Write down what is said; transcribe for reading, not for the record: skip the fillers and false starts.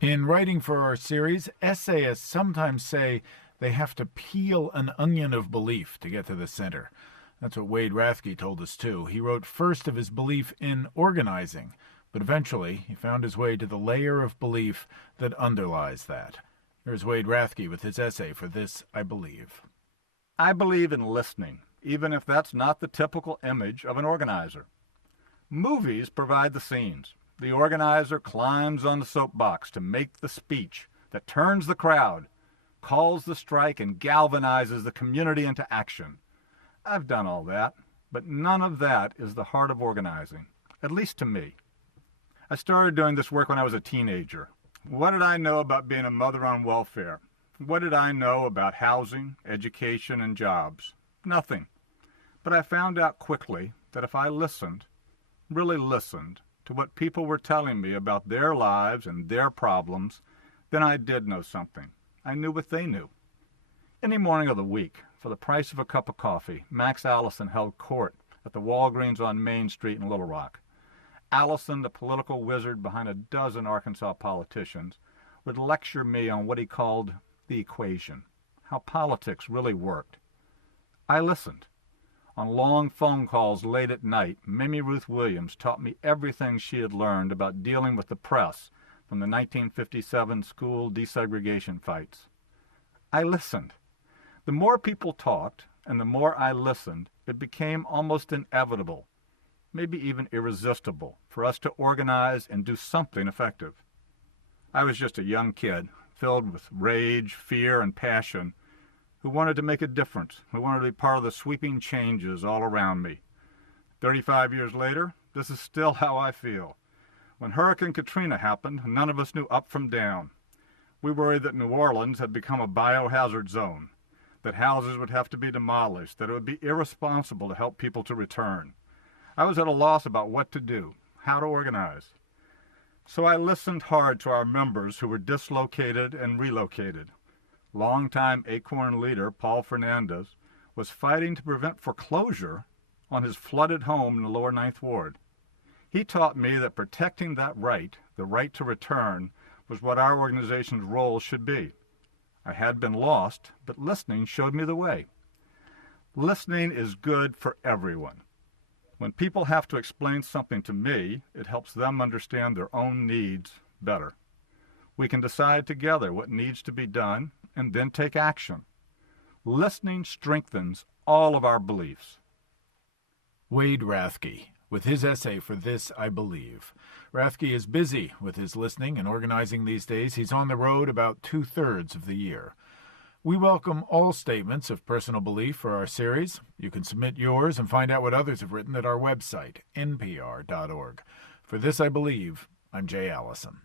In writing for our series, essayists sometimes say they have to peel an onion of belief to get to the center. That's what Wade Rathke told us too. He wrote first of his belief in organizing, but eventually he found his way to the layer of belief that underlies that. Here's Wade Rathke with his essay for This I Believe. I believe in listening, even if that's not the typical image of an organizer. Movies provide the scenes. The organizer climbs on the soapbox to make the speech that turns the crowd, calls the strike, and galvanizes the community into action. I've done all that, but none of that is the heart of organizing, at least to me. I started doing this work when I was a teenager. What did I know about being a mother on welfare? What did I know about housing, education, and jobs? Nothing. But I found out quickly that if I listened, really listened, to what people were telling me about their lives and their problems, then I did know something. I knew what they knew. Any morning of the week, for the price of a cup of coffee, Max Allison held court at the Walgreens on Main Street in Little Rock. Allison, the political wizard behind a dozen Arkansas politicians, would lecture me on what he called the equation, how politics really worked. I listened. On long phone calls late at night, Mimi Ruth Williams taught me everything she had learned about dealing with the press from the 1957 school desegregation fights. I listened. The more people talked, and the more I listened, it became almost inevitable, maybe even irresistible, for us to organize and do something effective. I was just a young kid, filled with rage, fear, and passion, who wanted to make a difference, who wanted to be part of the sweeping changes all around me. 35 years later, this is still how I feel. When Hurricane Katrina happened, none of us knew up from down. We worried that New Orleans had become a biohazard zone, that houses would have to be demolished, that it would be irresponsible to help people to return. I was at a loss about what to do, how to organize. So I listened hard to our members who were dislocated and relocated. Longtime Acorn leader Paul Fernandez was fighting to prevent foreclosure on his flooded home in the lower Ninth Ward. He taught me that protecting that right, the right to return, was what our organization's role should be. I had been lost, but listening showed me the way. Listening is good for everyone. When people have to explain something to me, it helps them understand their own needs better. We can decide together what needs to be done and then take action. Listening strengthens all of our beliefs. Wade Rathke, with his essay for This I Believe. Rathke is busy with his listening and organizing these days. He's on the road about 2/3 of the year. We welcome all statements of personal belief for our series. You can submit yours and find out what others have written at our website, npr.org. For This I Believe, I'm Jay Allison.